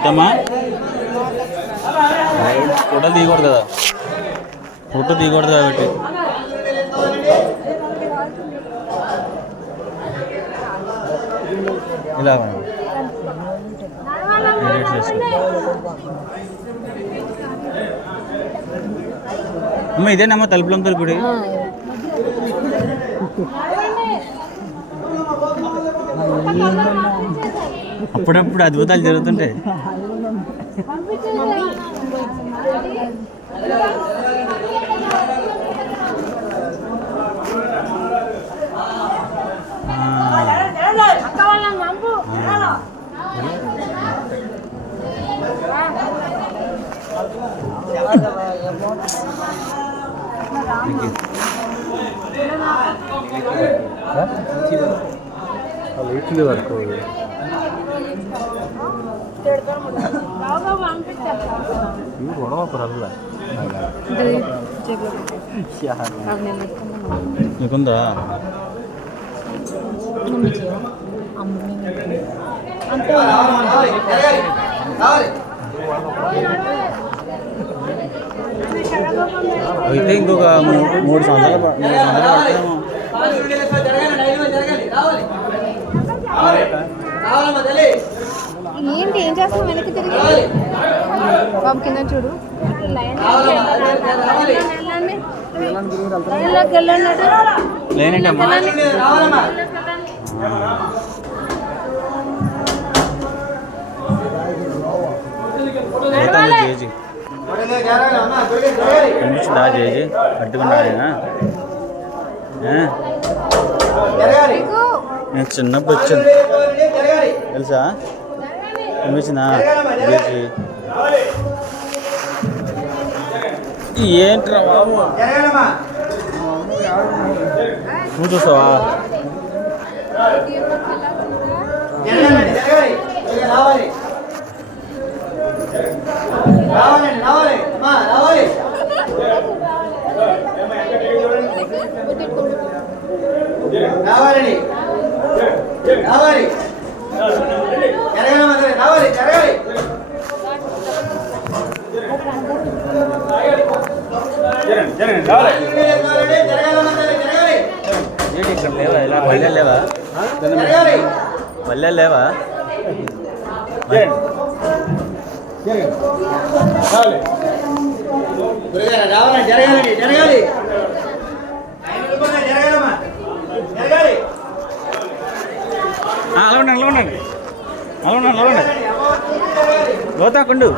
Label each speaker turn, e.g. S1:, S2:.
S1: ఇదమ్మా ఫోటో తీయకూడదు కదా. ఫోటో తీయకూడదు కాబట్టి. ఇలా ఎడిట్ చేసుకో అమ్మ ఇదేనమ్మా తలుపులం తలుపుడి అప్పుడప్పుడు అద్భుతాలు జరుగుతుంటాయి
S2: అక్క
S3: ఇట్లు వరకు
S2: బాగా పంపిస్తారు
S3: గొడవ
S1: నీకుందా అయితే ఇంకొక మూడు మూడు సంవత్సరాలు మూడు సంవత్సరాలు
S4: ఏంటి? ఏం చేస్తాం వెనక్కి తిరిగి. బాబు కింద చూడు.
S1: జేజీ. కనిపించిందా జేజీ. ఆయన? నేను చిన్నప్పుడు వచ్చాను. తెలుసా? కనిపించిందా జేజీ ఏంట్రా బాబు? నువ్వు చూస్తావా
S5: రావాలండి రావాలి.
S1: ఇక్కడ లేవా? ఇలా పల్లెలు లేవా? పల్లెలు లేవా?
S5: రావాలండి జరగాలండి జరగాలి.
S1: అలా ఉండండి అలా ఉండండి. అలా ఉండండి అలా ఉండండి. గోతాకుండు.